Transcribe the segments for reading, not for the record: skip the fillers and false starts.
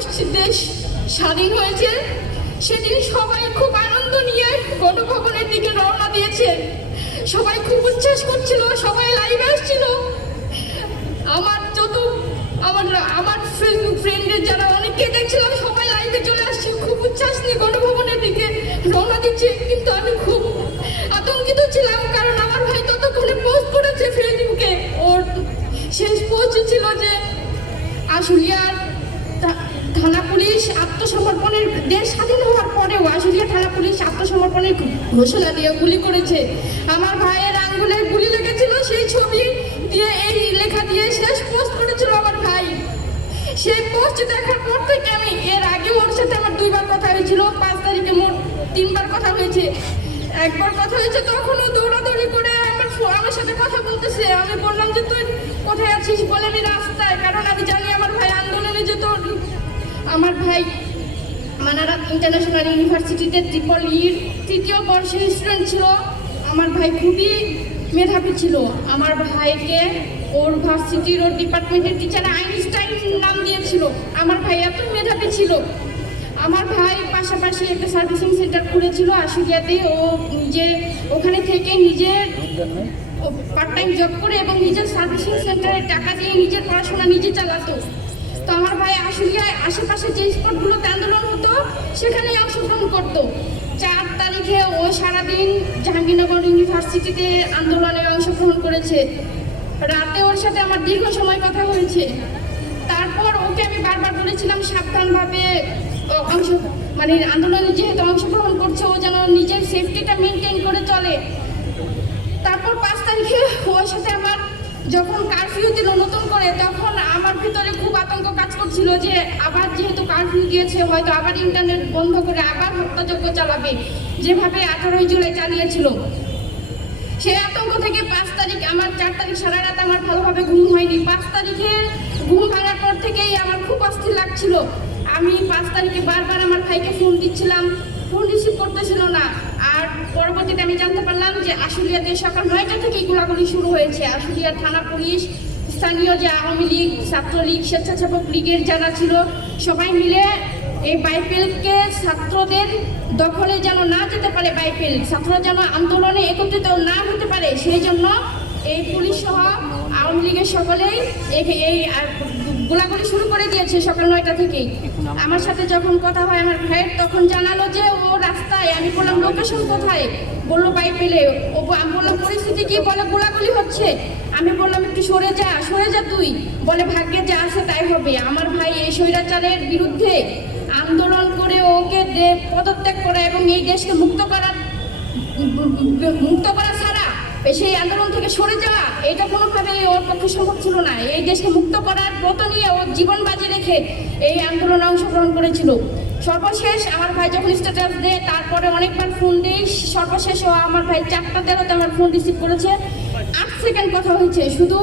August দেশ স্বাধীন হয়েছে, সেদিন সবাই খুব আনন্দ নিয়ে গণভবনের দিকে রওনা দিয়েছে। সবাই খুব উচ্ছ্বাস করছিল, সবাই লাইভে আসছিল। আমার ফেসবুক ফ্রেন্ডের যারা অনেককে দেখছিলাম সবাই লাইভে চলে আসছে, খুব উচ্ছ্বাস নিয়ে গণভবনের দিকে রওনা দিচ্ছে। কিন্তু আমি খুব আতঙ্কিত ছিলাম, কারণ আমার ভাই ততক্ষণে পোস্ট করেছে ফেসবুকে। ওর শেষ পোস্ট ছিল যে আশুলিয়ার থানা পুলিশ আত্মসমর্পণের, দেশ স্বাধীন হওয়ার পরেও আশুলিয়া থানা পুলিশ আত্মসমর্পণের ঘোষণা দিয়ে গুলি করেছে। আমার ভাইয়ের আঙ্গুলে গুলি লেগেছিল, সেই ছবি দিয়ে এই লেখা দিয়ে শেষ পোস্ট করেছিল আমার ভাই। সেই পোস্ট দেখার পর থেকে আমি, এর আগে ওর সাথে আমার 2বার কথা হয়েছিল, 5 তারিখে মোট 3বার কথা হয়েছে। একবার কথা হয়েছে তখনও দৌড়াদৌড়ি করে আমার সাথে কথা বলতেছে। আমি বললাম যে তুই কোথায় আছিস, বলে আমি রাস্তায়, কারণ আমি জানি আমার ভাই আন্দোলনে যেত। আমার ভাই মানারা ইন্টারন্যাশনাল ইউনিভার্সিটিতে EEE 3য় বর্ষের স্টুডেন্ট ছিল। আমার ভাই খুবই মেধাবী ছিল। আমার ভাইকে ওর ভার্সিটির ওর ডিপার্টমেন্টের টিচার আইনস্টাইন নাম দিয়েছিল। আমার ভাই এত মেধাবী ছিল। আমার ভাই পাশাপাশি একটা সার্ভিসিং সেন্টার খুলেছিল আশুলিয়াতে। ও নিজে ওখানে থেকে নিজের পার্ট টাইম জব করে এবং নিজের সার্ভিসিং সেন্টারে টাকা দিয়ে নিজের পড়াশোনা নিজে চালাতো। তো আমার ভাই আশুলিয়ায় আশেপাশে যে স্পটগুলোতে আন্দোলন হতো সেখানেই অংশগ্রহণ করতো। 4 তারিখে ও সারাদিন জাহাঙ্গীরনগর ইউনিভার্সিটিতে আন্দোলনে অংশগ্রহণ করেছে। রাতে ওর সাথে আমার দীর্ঘ সময় কথা হয়েছে। তারপর ওকে আমি বারবার বলেছিলাম সাবধানভাবে আন্দোলনে যেহেতু অংশগ্রহণ করছে, ও যেন নিজের সেফটিটা মেনটেন করে চলে। তারপর 5 তারিখে ওর সাথে আমার যখন কারফিউ দিল নতুন করে, তখন আমার ভিতরে খুব আতঙ্ক কাজ করছিল যে আবার যেহেতু কারফিউ দিয়েছে, হয়তো আবার ইন্টারনেট বন্ধ করে আবার হত্যাযজ্ঞ চালাবে, যেভাবে 18 জুলাই চালিয়েছিল। সেই আতঙ্ক থেকে 5 তারিখ, আমার 4 তারিখ সারা রাত আমার ভালোভাবে ঘুম হয়নি। 5 তারিখে ঘুম ভাঙার পর থেকেই আমার খুব অস্থির লাগছিল। আমি 5 তারিখে বারবার আমার ভাইকে ফোন দিচ্ছিলাম, ফোন রিসিভ করতেছিল না। আর পরবর্তীতে আমি জানতে পারলাম যে আশুলিয়াতে সকাল 9টা থেকেই গোলাগুলি শুরু হয়েছে। আশুলিয়ার থানা পুলিশ, স্থানীয় যে আওয়ামী লীগ, ছাত্রলীগ, স্বেচ্ছাসেবক লীগের যারা ছিল, সবাই মিলে এই বাইপেলকে ছাত্রদের দখলে যেন না যেতে পারে, বাইপেল ছাত্ররা যেন আন্দোলনে একত্রিত না হতে পারে, সেই জন্য এই পুলিশ সহ আওয়ামী লীগের সকলেই এই গোলাগুলি শুরু করে দিয়েছে সকাল 9টা থেকেই। আমার সাথে যখন কথা হয় আমার ভাইয়ের, তখন জানালো যে ও রাস্তায়। আমি বললাম লোকেশন কোথায়, বললো বাইপেলে। আমি বললাম পরিস্থিতি কি, বলে গোলাগুলি হচ্ছে। আমি বললাম একটু সরে যা তুই, বলে ভাগ্যে যা আছে তাই হবে। আমার ভাই এই স্বৈরাচারের বিরুদ্ধে আন্দোলন করে ওকে পদত্যাগ করা এবং এই দেশকে মুক্ত করা ছাড়া সেই আন্দোলন থেকে সরে যাওয়া, এটা কোনোভাবে ওর পক্ষে সম্ভব ছিল না। এই দেশকে মুক্ত করার ব্রত নিয়ে ওর জীবন বাজি রেখে এই আন্দোলনে অংশগ্রহণ করেছিল। সর্বশেষ আমার ভাই যখন স্ট্যাটাস দেয়, তারপরে অনেকবার ফোন দিই, সর্বশেষ আমার ভাই 4টা 13-তে আমার ফোন রিসিভ করেছে। 8 সেকেন্ড কথা হয়েছে, শুধু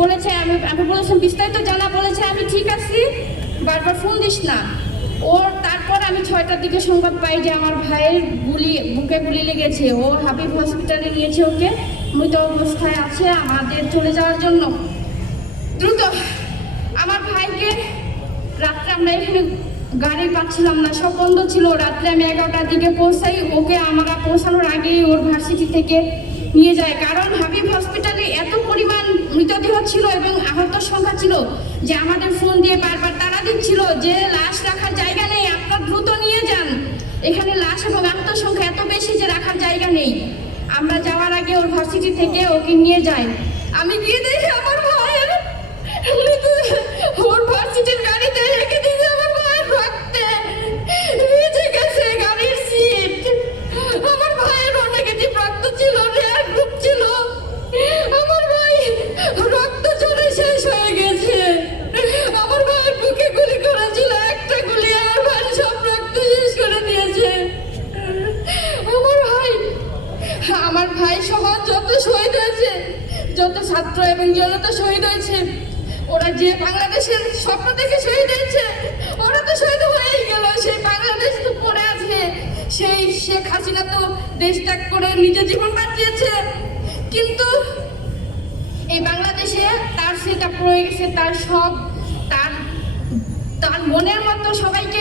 বলেছে আমি বলেছিলাম বিস্তারিত জানা, বলেছে আমি ঠিক আছি, বারবার ফোন দিস না। তারপর আমি 6টার দিকে সংবাদ পাই যে আমার ভাইয়ের বুকে গুলি লেগেছে। ও হাবিব হসপিটালে নিয়েছে, ওকে মৃত অবস্থায় আছে, আমাদের চলে যাওয়ার জন্য দ্রুত। আমার ভাইকে রাত্রে আমরা এখানে গাড়ি পাচ্ছিলাম না, সব বন্ধ ছিল। রাত্রে আমি 11টার দিকে পৌঁছাই, ওকে আমরা পৌঁছানোর আগেই ওর ভার্সিটি থেকে নিয়ে যায়। কারণ হাবিব হসপিটালে এত পরিমাণ মৃতদেহ ছিল এবং আহত সংখ্যা ছিল যে আমাদের ফোন দিয়ে বারবার তাড়া দিচ্ছিল যে লাশ রাখার জায়গা নেই, আপনারা দ্রুত নিয়ে যান, এখানে লাশ এবং আহত সংখ্যা এত বেশি যে রাখার জায়গা নেই। আমরা যাওয়ার আগে ওর ভার্সিটি থেকে ওকে নিয়ে যাই। আমি গিয়ে দেখি আমার ভাইয়ের ওর ভার্সিটির গাড়িতে রেখে দিয়েছে, আমার ভাইয়ের রক্তে ভিজে গেছে গাড়ির সিট। আমার ভাইয়ের নেগেটিভ রক্ত ছিল, রেয়ার গ্রুপ ছিল। আমার ভাই রক্ত ঝরে শেষ হয়ে গেছে। আমার ভাইয়ের বুকে গুলি করেছিল, একটা গুলি আমার ভাইয়ের সব রক্ত শেষ করে দিয়েছে। আমার ভাই সহ যত শহীদ হয়েছে, যত ছাত্র এবং জনতা শহীদ হয়েছে, ওরা যে বাংলাদেশের স্বপ্ন দেখে শহীদ হয়েছে, ওরা তো শহীদ হয়েই গেল। সেই বাংলাদেশ তো পড়ে আছে। সেই শেখ হাসিনা তো দেশ ত্যাগ করে নিজের জীবন বাঁচিয়েছে, কিন্তু এই বাংলাদেশে তার সেটা পড়ে গেছে, তার মনের মতো সবাইকে